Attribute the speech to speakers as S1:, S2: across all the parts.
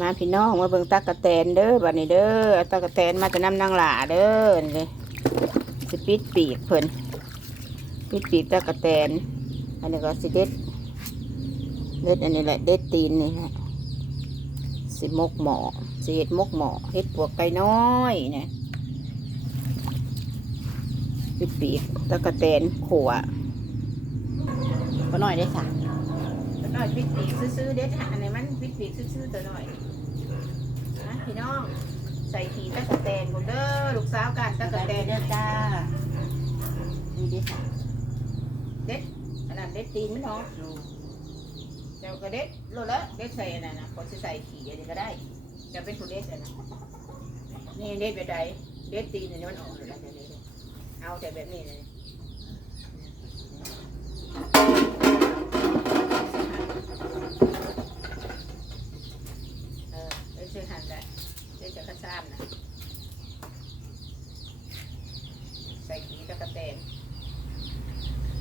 S1: มาพี่น้องมาเบิ่งตักกะแตนเด้อบัดนี้เด้อเอาตักกะแตนมาจะนำนางหลาเด้อนี่เลยสิปิดปีกเพิ่นปิดปีกตักกะแตน อันนี้ก็สิเด็ดเด็ดอันนี้แหละเด็ดตีนนี่ฮะสิมกหมอสิเฮ็ดมกหมอเฮ็ดปวกไก่น้อยเนี่ยปิดปีกตักกะแตนขัวก็น้อยได้สั่ตัวน้อยปิดปีกซื้อๆเด็ดฮะอันนี้มันปิดปีกซื้อๆตัวน้อยนะ พี่น้อง ใส่ขีตักกะแตนคนเด้อลูกสาวกันตักกะแตน
S2: เด้อจ้านี่ดิค่ะ
S1: เด็ดอันนั้นเด็ดตีนไม่น้องเจ้าก็เด็ดโลละเด็ดใส่อันนั้นนะพอจะใส่ขี่อันนี้ก็ได้จะเป็นผู้เด็ดอันนะนี่เด็ดแบบใดเด็ดตีนอันนี้มันออกเลยนะเดี๋ยวนี้เอาแต่แบบนี้เลย ส่ขี่ตะกะแตน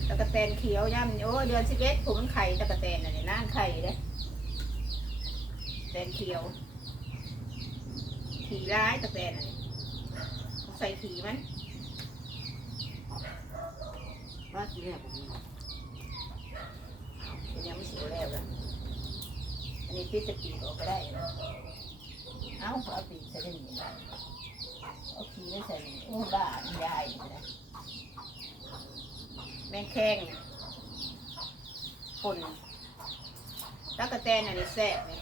S1: ตะกะแตนเขียวย่ำโอ้เดือนสิบเอ็ดผมมันไข่ตะกะแตนอันนี้นั่งไข่เด้แตนเขียว ขี่ร้ายตะแตนอันนี้ใส่ขี่มัน
S2: ว่าสิเนี่ยผม
S1: มันยังไม่สวแล้วกันอันนี้พิษจะปีกออกก็ได้ เอาเอาปีกใส่ได้หนึ่ง เอาขี่ได้ใส่โอ้บ้ามันยายนี่ก็ได้แม่งแข้งเนี่ยคนตะกะแตนอันนี้แซ่บเนี่ย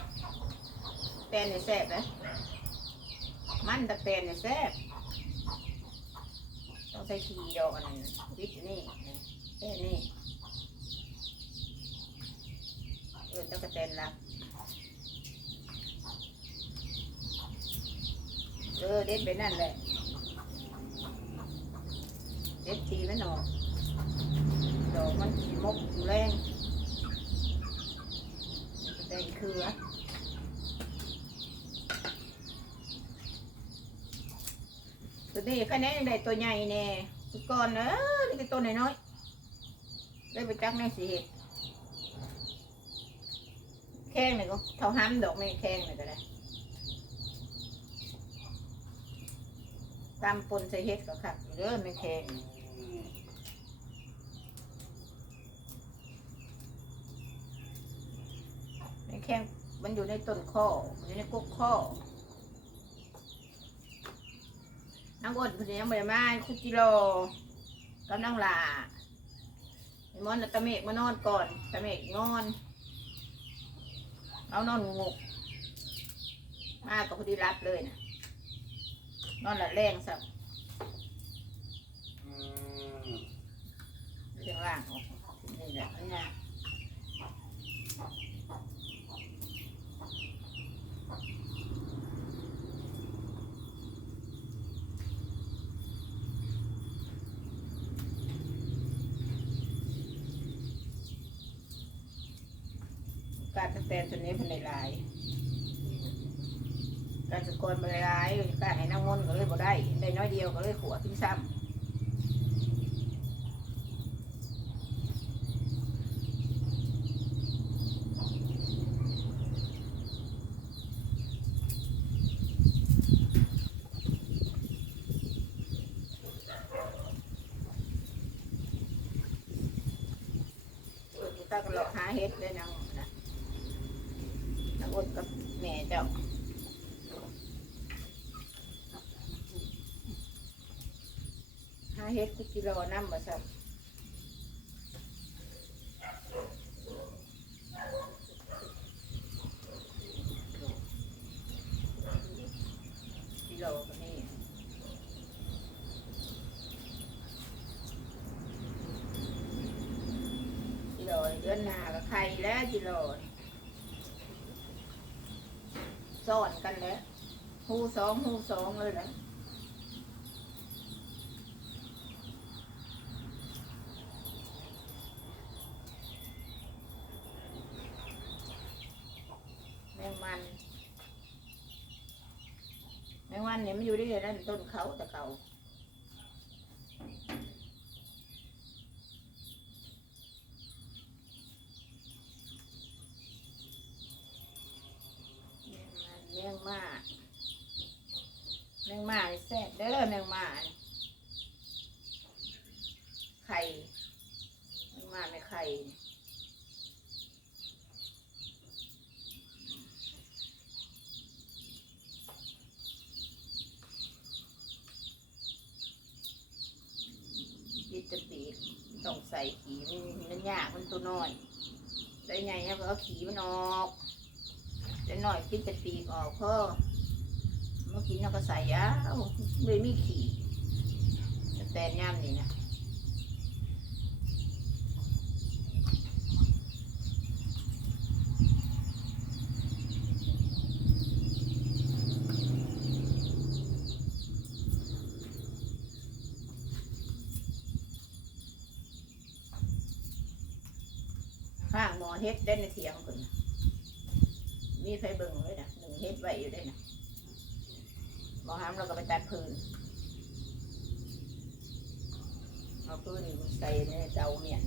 S1: แตนนี่แซ่บนะมันตะแตนนี่แซ่บต้องใส่ขี่ดอกอันนั้นวิทย์นี่แค่นี้เออตะกะแตนละ เออเด็ดไปนั่นแหละเด็ดทีมันออกดอกมันสีมกแรงตะกะแตนคือตัวนี้คะแนนได้ตัวใหญ่แน่ตัวก่อนเออนี่ก็ตัวน้อยๆได้ไปจักในสีเห็ดแข้งเลยก็เท่าห้ำดอกไม่แข้งเลยก็ได้ ตามปนใส่เฮ็ดก็ขัดอยู่เด้อไม่แข้งไม่แข้งมันอยู่ในต้นข้อมันอยู่ในกกข้อนางอดเพิ่นยังไม่ได้มาคุกกิโลกำลังลาไอ้มอนน่ะตะเมกมานอนก่อนตะเมกนอนเอานอนงกมาก็พอดีรับเลยนะ นอนหละแรงสักเรื่องล่างออกนี่แหละนี่นะการตั้งแต่ตัวนี้เป็นในลาย การสกลบริร้ายการให้นางมนก็เลยบ่ได้ ได้น้อยเดียวก็เลยขวดทิ้งซ้ำตาก็หลอกหาเฮ็ดเลยนางนะนางอดกับแม่เจ้า หา เฮ็ดกุกิโลน้ำมาสักกิโลก็นี่กิโลเดือนหน้าก็ไข่แล้วกิโลซ่อนกันแล้วหูสองหูสองเลยนะ มงวันเนี่ยมันอยู่ได้เลยนั่นต้นเขาแต่เก่าแมงมาแมงมาแซ่บเด้อแมงมาไข่แมงมาไม่ไข่ ก็เอาขีมันออกได้หน่อยกินแต่ปีกออกพ่อเมื่อกินเราก็ใส่ยาเลยมีขี่แต่ย่ำนี่นะ ข้างหมอเฮ็ดได้ในเถียงคนน่ะมีไฟเบิ่งเลยนะหนึ่งเฮ็ดไว้อยู่ได้นะหมอห้ามเราก็ไปตัดพื้นเอาพื้นใส่ในเตาเมียน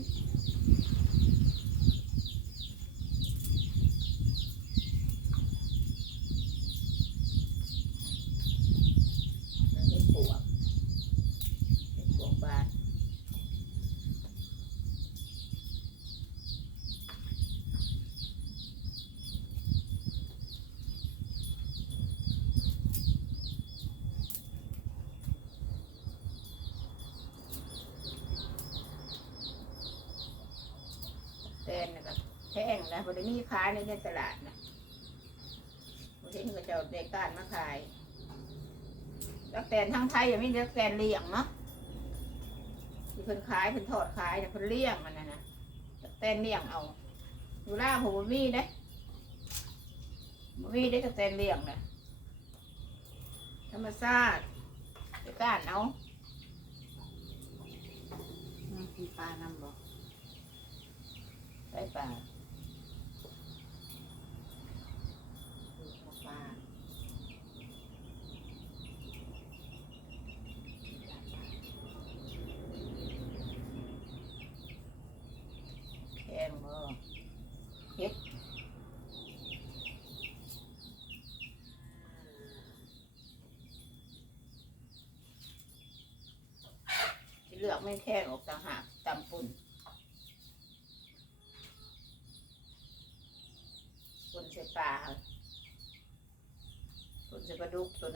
S1: แล้วเฮ็ดปวกเฮ็ดปวกบาน แตนนะก็แพงนะพอได้มีขายในตลาดนะพอเห็นก็จะเด็กการมาขายตักแตนทั้งไทยยังไม่ตักแตนเลี้ยงเนาะที่เพิ่นขายเพิ่นทอดขายเนี่ยเพิ่นเลี้ยงมันนะนะตักแตนเลี้ยงเอาอยู่ล่าผมบ่มีเด้บมีได้ตักแตนเลี้ยงนะธรรมชาติไปก้านเอา
S2: ปลาน้ำบ่
S1: ใส่ป่า
S2: คือหัวปลา
S1: แข็งบ่เฮ็ด ที่เลือกไม่แค่ออกต่างหากตำปุ่นปุ่นใส่ปลาค่ะปุ่นใส่ปลาดุกตัวห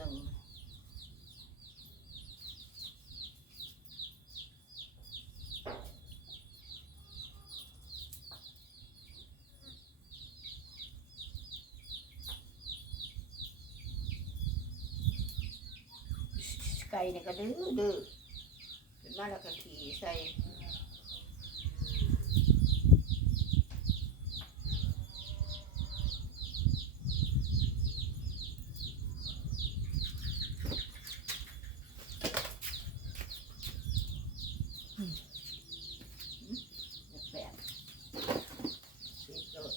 S1: นึ่ง ไก่เนี่ยก็ดื้อดื้อขึ้นมาแล้วก็ขี่ใส่ แบบสีโดด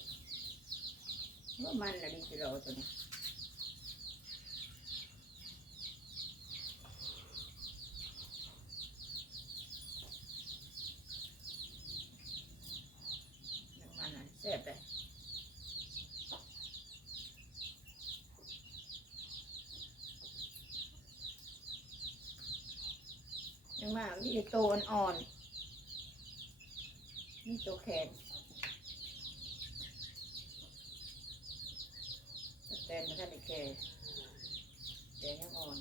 S1: ว่า มันอะไรจะรอตัวนี้น้ำมันอันแซ่บเลยยังมากมีโตวอ่อนๆนี่ตัวแขน แตนมันก็ได้แค่แต่ยังอ่อน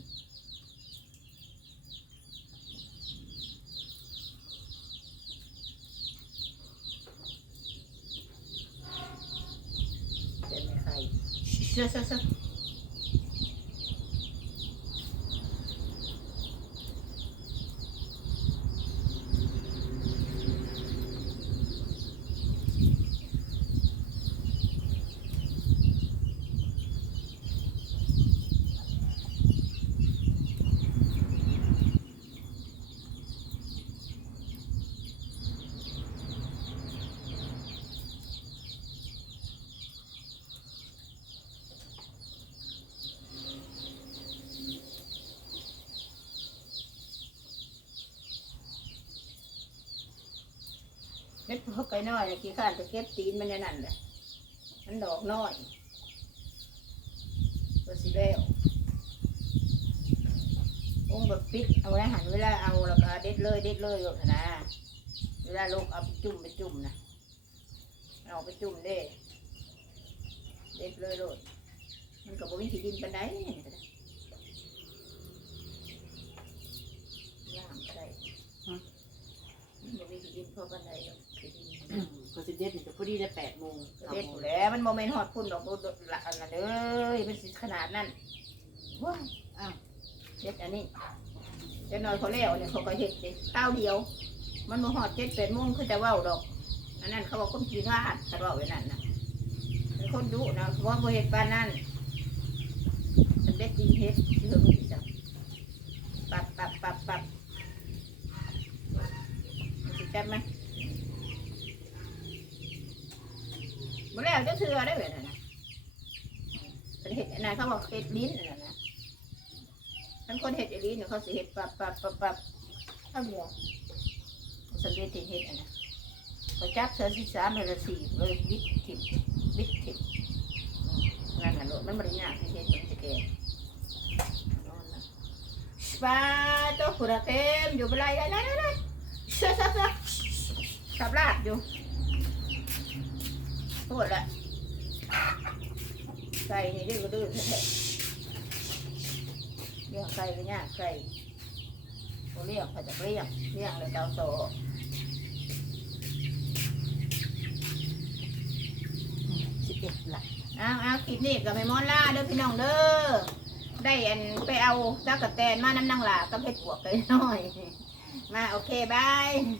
S1: แต่ไม่ใครเชื่อเชื่อเชื่อเม็ดพ วกไก่น้อยนี่ยกี่ข้านจะเก็บตีนมันในนั่นแหละมันดอกน้อยตัวสีแล้วองแบบปิดเอาไว้หันเวลาเอาแล้วก็เด็ดเลยเด็ดเลยโยกนะเวลาลูกเอาไปจุ่มไปจุ่มนะเอาไปจุ่มเด้เด็ดเลยโลดมันก็บ่มีที่ดินปานใดย่างก็ได้ มันบ่มีที่ดินพอปานใดหรอกที่ดิน
S2: ก็สิเด็ดนี่ก็พอดีได้แปดโมง
S1: เด็ดอยู่แล้วมันโมเมนต์ฮอดพุ่นดอกโดดละอันนั้นเอ้ยมันสิขนาดนั้นว้าย
S2: อ้าว
S1: เด็ดอันนี้เจะนอนเขาแล้วเนี่ยเขาก็เห็ดเด็ดเต้าเดียว มันมาหอดเจ็ดแปดโมงคือจะเว้าดอกอันนั้นเขาบอกคนขี้งาดเขาบอกไว้นั่นนะเป็นคนดุนะเขาว่าบ่เห็ดปานนั่นเป็นเด็ดดีเฮ็ดที่เขามีจ้ะปับปับปับปับ มันสิจับไหมบ่แล้วจะเชื่อได้แบบนั้นนะเป็นเห็ดอันนั้นเขาบอกเห็ดลิ้นอันนั้นนะทั้งคนเห็ดอย่างนี้เนี่ยเขาสิเห็ดปับปับปับปับเท่าเดียวสังเกตเห็ดอันนะเขาจับเธอสิสามเลยละสี่เลยบิดถิบบิดถิบงานหันโลดมันบริญญากที่เห็ดมันจะแก่นอนนะปลาตัวขุระเต็มอยู่บนไรได้ได้ได้ เสือเสือเสือขับลาดอยู่ปวดละไก่นี่ดื้อดื้อแท้ๆเลี้ยงไก่ก็ยากไก่บ่เลี้ยงเขาจะเลี้ยงเลี้ยงเลยเจ้าโต
S2: สิบเอ็ดหลัก
S1: อ้าวอ้าวคลิปนี้กับไปมอนล่าเด้อพี่น้องเด้อได้อันไปเอาตะกะแตนมาน้ำนางหลากับเพชรบวกเลยหน่อย มาโอเคบาย